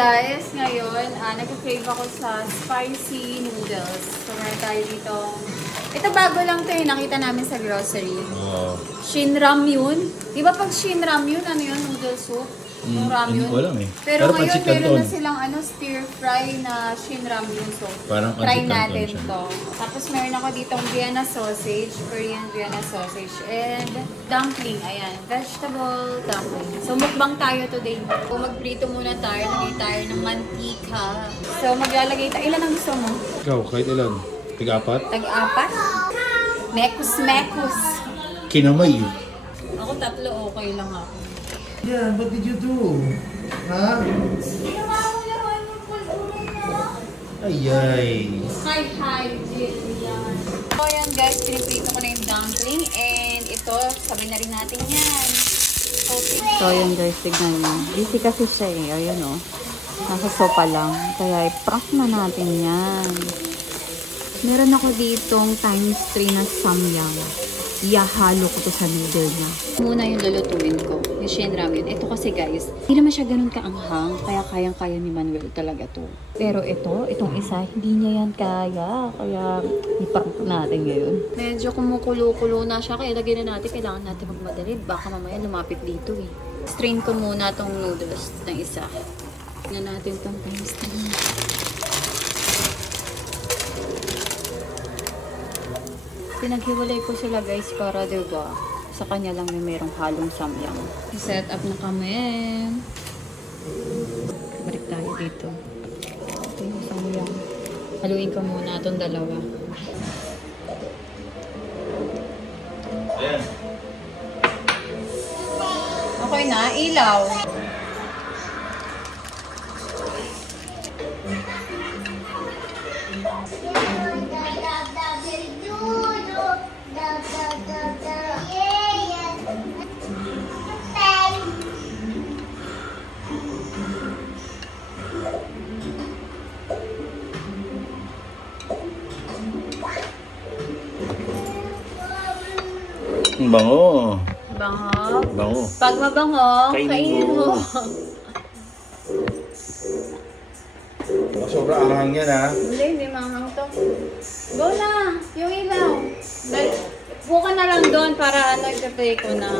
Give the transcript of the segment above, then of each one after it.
guys, ngayon, nag-crave ako sa spicy noodles. So, meron tayo dito. Ito bago lang ito nakita namin sa grocery. Wow. Shin Ramyun. Di ba pag Shin Ramyun, ano yun? Noodle soup? Yung ramyun. Hindi ko alam eh. Pero ngayon, meron na silang stir fry na Shin Ramyun. So, parang try natin to. Tapos meron ako ditong Vienna sausage, Korean Vienna sausage, and dumpling. Ayan, vegetable dumpling. So, mukbang tayo today. So, magprito muna tayo. Lagay tayo ng mantika. So, maglalagay tayo. Ilan ang gusto mo? Ikaw, kahit ilan? Tag-apat? Tag-apat? Mekus-mekus. Kinamay. Ako tatlo, okay lang ako. Yeah, what did you do? Ha? Ayay. Hi, Jillian. So, ayan guys, piniprito ko na yung dumpling. And ito, sabi na rin natin yan. So, ayan guys, tignan mo. Busy kasi siya eh. Ayan o. Nasa sopa lang. Kaya i-prank na natin yan. Meron ako ditong times 3 na samyang. Ihahalo ko to sa noodle niya. Muna yung lulutuin ko, yung Shin Ramyun. Ito kasi guys, hindi naman siya ganun kaanghang, kaya kayang-kaya ni Manuel talaga to. Pero itong isa, hindi niya yan kaya. Kaya iprank natin ngayon. Medyo kumukulo-kulo na siya, kaya lagyan na natin. Kailangan natin magmadali. Baka mamaya lumapit dito eh. Strain ko muna tong noodles ng isa. Tignan natin itong times 3. Pinaghiwalay ko sila guys para diba sa kanya lang may merong halong samyang. Set up na kami. Balik tayo dito. Ito yung samyang. Haluin ko muna itong dalawa. Ayan. Okay na, ilaw. Bango. Bango. Bango. Pag mabango, kainin mo. Sobrang anghang yan ha. Hindi manghang to. Go na, yung ilaw. Buka na lang doon para i-play ko na.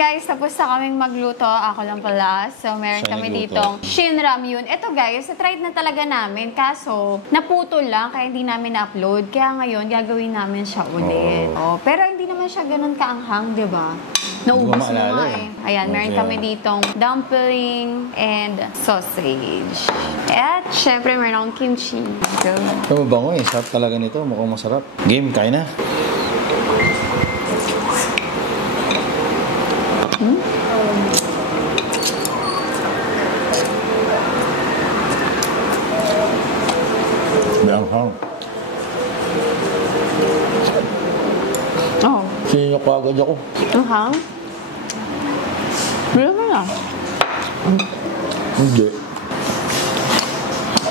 Guys, tapos na kaming magluto. Ako lang pala. So, meron kami ditong Shin Ramyun. Ito guys, na-try na talaga namin. Kaso, naputol lang kaya hindi namin na-upload. Kaya ngayon, gagawin namin siya ulit. Pero hindi naman siya ganun kaanghang, di ba? Naubos mo nga eh. Ayan, meron kami ditong dumpling and sausage. At, syempre, meron akong kimchi. Ito mabango eh. Sarap talaga nito. Mukhang masarap. Game, kain na. Anghang. Oh. Sinyak ko agad ako. Anghang? Hindi naman ah. Hindi.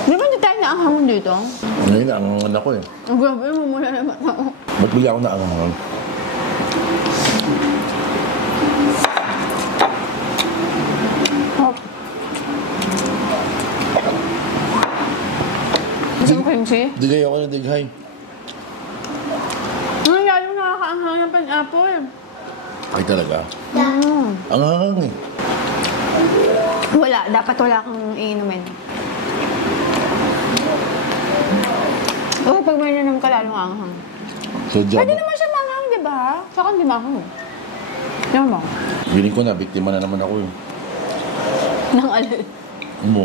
Di ba hindi tayo naanghang dito? Ngayon, naanghangan ako eh. Ang grabe mo muna naman ako. Ba't bigla ako naanghangan? Digay ako na dighay. Lalong nakakaanghang ng pan-apple. Ay talaga? Ang hangang eh. Wala. Dapat wala kang iinumin. Pag may nanom ka, lalong anghang. So, pwede naman siya manghang, di ba? Saka hindi manghang eh. Yan mo. Feeling ko na, biktima na naman ako eh. Nang alin? Mo.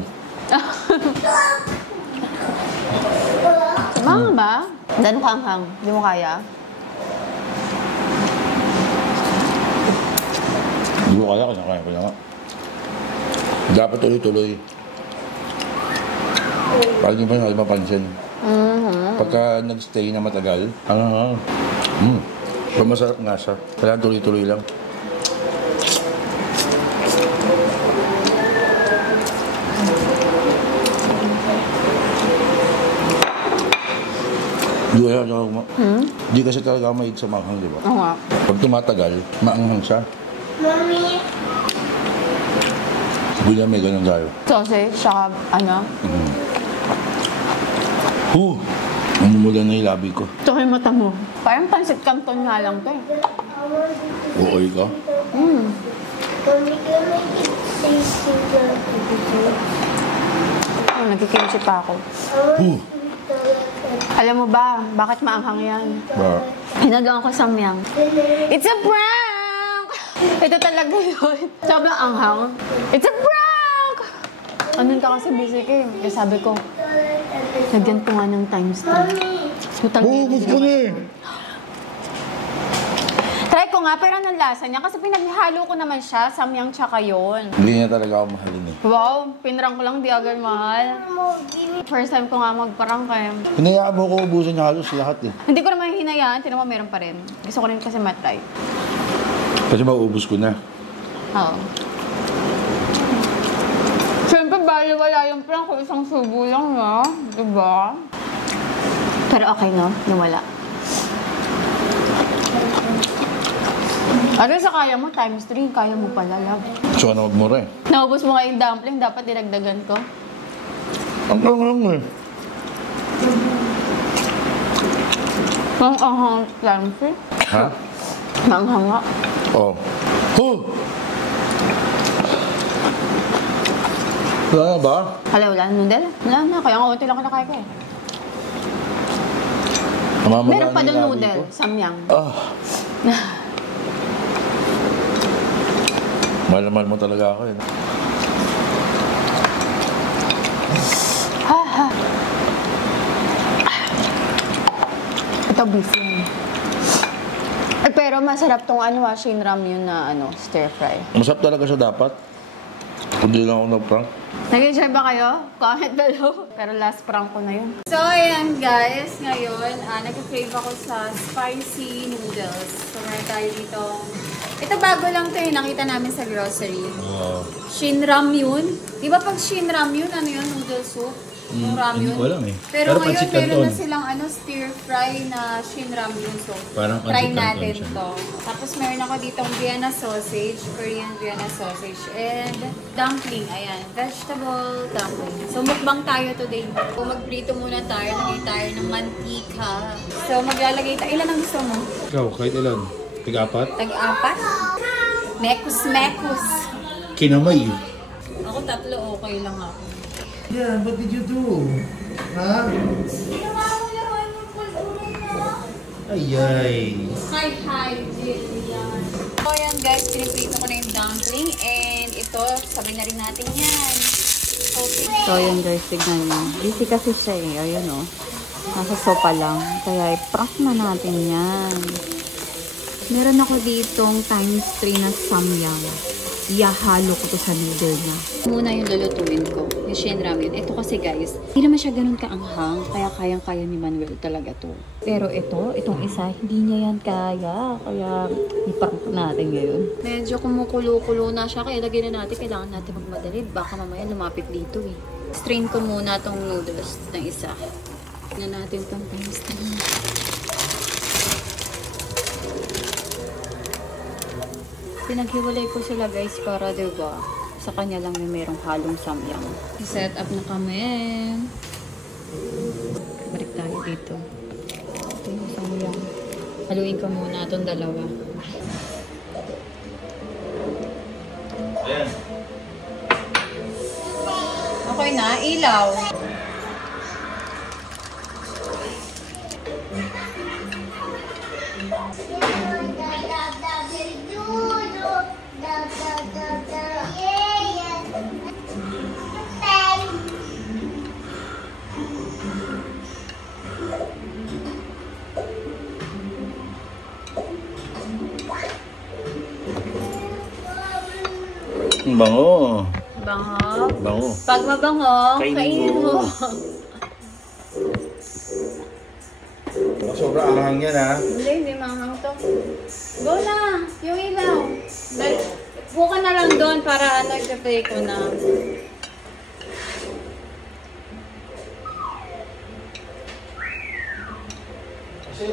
Manghang ba? Ganun ka anghang. Hindi mo kaya? Hindi ko kaya, kaya ko na nga. Dapat tuloy-tuloy. Para hindi pa natin mapansin. Pagka nag-stay na matagal, masarap nga siya. Kailangan tuloy-tuloy lang. Di kasi talaga maid sa maanghang, di ba? Oo nga. Pag tumatagal, maanghang siya. Mommy. Bunya may ganun tayo. Sausage, saka ano. Umumula na yung labi ko. Ito yung mata mo. Parang pansit canton nga lang to eh. Uoy ka? Mommy, can I make it tasting like episode? Oh, nagkikimchi pa ako. Alam mo ba, bakit maanghang yan? Ba? Hinagawa ko samyang. It's a prank! Ito talaga yun. Sobrang anghang. It's a prank! Anong ka kasi busy ka eh. Kaya sabi ko, lagyan ko nga ng times 3. Gusto ko na eh. Try ko nga, pero anong lasa niya? Kasi pinaghalo ko naman siya, samyang tsaka yun. Hindi niya talaga ako mahalin eh. Wow, pinrang ko lang, di agad mahal. First time ko nga magparang kaya. Hinayaan mo ko ubusin niya halos lahat eh. Hindi ko naman hinayaan, tinan mo meron pa rin. Gusto ko rin kasi matay. Kasi mauubos ko na. Oo. Siyempre, baliwala yung prank ko, isang subo lang na. Diba? Pero okay no, nawala. Ano sa kaya mo, times 3, kaya mo pala, love. So ano magmura eh. Naubos mo nga yung dumpling, dapat dinagdagan ko. Ang lang eh. Ang ahang times 3. Ha? Manghang nga. Oh. Wala na ba? Wala, noodle? Wala na, kaya nga unti lang kinakain ko eh. Mamamala Meron pa na doon yung labi noodle, ko. samyang. Mahal mo talaga ako eh. Ito beef yun. Pero masarap tong Shin Ramyun na stir fry. Masarap talaga siya dapat. Kundi lang ako na-prank. Nag-enjoy ba kayo? Comment below. Pero last prank ko na yun. So, ayan guys. Ngayon, nag-crave ako sa spicy noodles. So, meron tayo dito. Ito bago lang to nakita namin sa grocery. Shin Ramyun. Di ba pag Shin Ramyun, ano yun? Noodle soup? Yung ramyun. Hindi ko alam eh. Pero ngayon, pancit meron canton. na silang stir fry na Shin Ramyun. So, Parang try pancit canton natin siya. to. Tapos meron ako ditong Vienna sausage, Korean Vienna sausage, and dumpling. Ayan, vegetable dumpling. So, mukbang tayo today. So, magprito muna tayo. Lagay tayo ng mantika. So, maglalagay tayo. Ilan ang gusto mo? Ikaw, kahit ilan? Tig-apat? Tag-apat? Mekus. Kinamay. Ako 3, okay lang ako. Yeah, what did you do? Ha? Ay. Hi, Jillian. So, ayan guys, piniprito ko na yung dumpling and ito, sabay na rin natin yan. Okay. So, ayan guys, tignan mo. Busy kasi siya eh. Ayan o. Nasa sopa lang. Kaya i-prank na natin yan. Meron ako ditong times 3 na samyang. Ihahalo ko to sa noodle niya. Muna yung lulutuin ko, yung Shin Ramyun. Ito kasi guys, hindi naman siya ganun kaanghang, kaya kayang-kaya ni Manuel talaga to. Pero itong isa, hindi niya yan kaya. Kaya i-prank natin ngayon. Medyo kumukulo-kulo na siya, kaya lagyan na natin. Kailangan natin magmadali. Baka mamaya lumapit dito eh. Strain ko muna tong noodles ng isa. Tignan natin tong times 3. Pinaghiwalay ko sila guys para diba sa kanya lang may merong halong samyang. Set up na kami. Balik tayo dito. Ito yung samyang. Haluin ko muna itong dalawa. Okay na, ilaw. Bango. Bango. Pag mabango, kainin mo. Sobrang anghang yan ha. Hindi manghang to. Go na! Yung ilaw. Buka na lang doon para i-play ko na. So,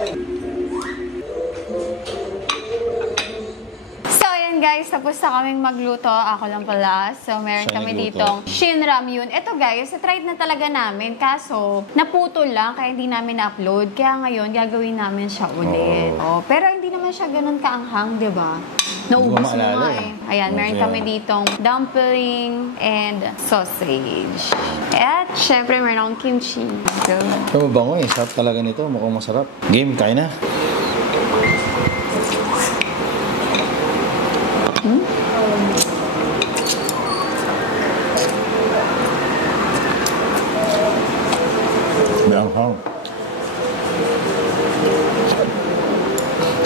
ayan guys, tapos na kaming magluto. Ako lang pala. So, meron Siya kami nagluto. ditong Shin Ramyun. Ito guys, na-try na talaga namin. Kaso, naputol lang kaya hindi namin na-upload. Kaya ngayon, gagawin namin siya ulit. Oh, pero hindi naman siya ganun kaanghang, di ba? Naubos mo maalala nga eh. eh. Ayan, meron Okay. kami ditong dumpling and sausage. At syempre, meron akong kimchi. So, Ito mabango eh. Sarap talaga nito. Mukhang masarap. Game, kain na. May anghang.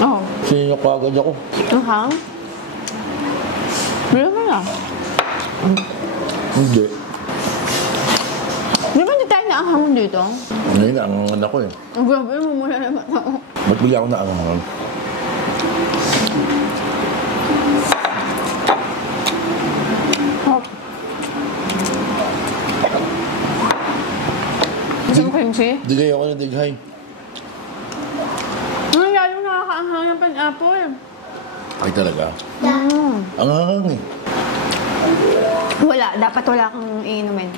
oh, Sinyo ko agad ako. anghang? Bilo mo na. Hindi. Di ba hindi tayo naanghang dito? Ngayon, naangangan ako eh. Ang grabe mo muna naman ako. Ba't bigla ako naangangan? Oh. Gusto mo kimchi? Digay ako na dighay. Ang lalong nakakaanghang ng pan-apple. Ay talaga. Mm. Anghang eh. Wala. Dapat wala kang iinumin.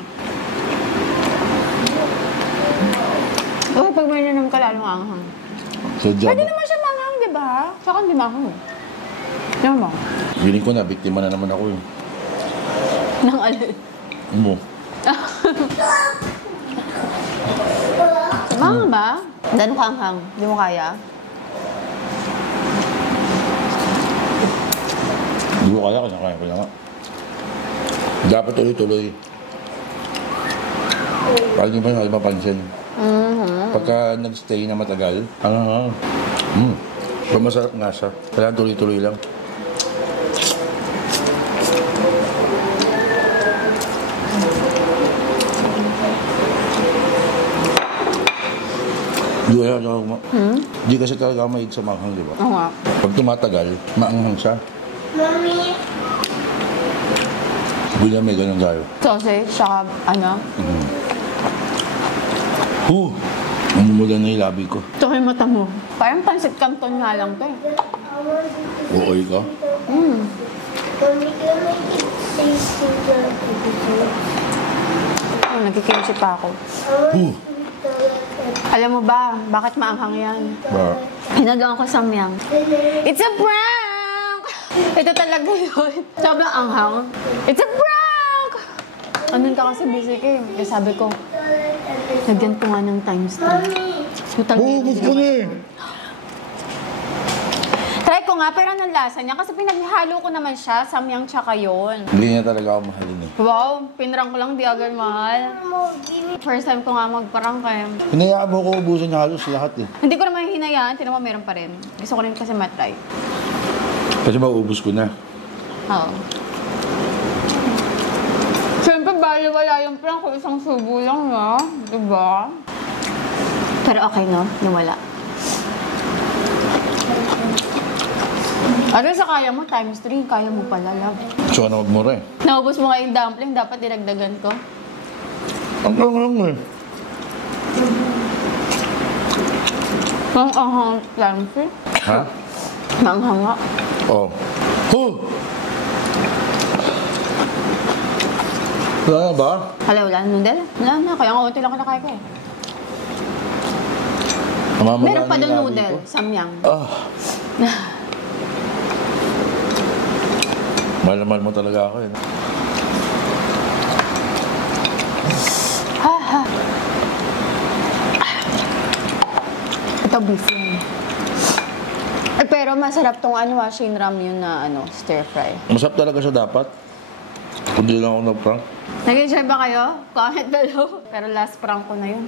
Okay, pag may nanom ka, lalong anghang. So, job. Pwede naman siya manghang, di ba? Saka hindi manghang. Di ba? Feeling ko na, biktima na naman ako eh. Nang alin. Mo. Manghang ba? Gano'n kaanghang? Hindi mo kaya? Hindi ko kaya, kaya ko na nga. Dapat tuloy-tuloy. Parang hindi pa mapansin. Pagka nag-stay na matagal, pero masarap nga siya. Kailangan tuloy-tuloy lang. Hindi kasi talaga ako mahilig sa manghang, di ba? Oo nga. Pag tumatagal, maanghang siya. Mommy, Hindi na may ganun tayo. Sausage, saka ano? Mamumula na yung labi ko. Ito yung mata mo. Parang pansit canton nga lang to eh. I want to Uoy ka? Mommy, can you make it tasty like it? Oh, nagkikimchi pa ako. Alam mo ba, bakit maanghang yan? Ba? Hinagawa ko samyang. It's a prank! Ito talaga yun. Sobrang anghang. It's a prank! Andun ka kasi busy ka eh. Kaya sabi ko, lagyan ko nga ng times 3. Utang Gusto ko na eh. Try ko nga, pero anong lasa niya? Kasi pinaghalo ko naman siya, samyang tsaka yun. Hindi niya talaga ako mahalin eh. Wow, pinrank ko lang, di agad mahal. First time ko nga magparang eh. Hinayaan mo ko ubusin niya halos lahat eh. Hindi ko naman hinayaan, tinan mo meron pa rin. Gusto ko rin kasi matry. Kasi mauubos ko na. Oo. Siyempre, bali-wala yung prank ko, isang subo lang na. Diba? Pero okay no, yung wala. Ano sa kaya mo, times 3, kaya mo pala lang. Gusto ka na magmura eh. Naubos mo nga yung dumpling, dapat dinagdagan ko. Ang lang eh. Ang ahang times 3. Ha? Manghang nga. Oo. Wala na ba? Hala, wala na noodle? Wala na, kaya nga unti lang kinakaya ko eh. Mamamala Meron pa na doon yung labi noodle, ko. samyang. Mahal mo talaga ako eh. Ito beef yan. Eh, pero masarap tong ano, Shin Ramyun na stir fry. Masarap talaga siya dapat. Kung di lang ako nag-prank. Nag-enjoy ba kayo? Comment below. Pero last prank ko na yun.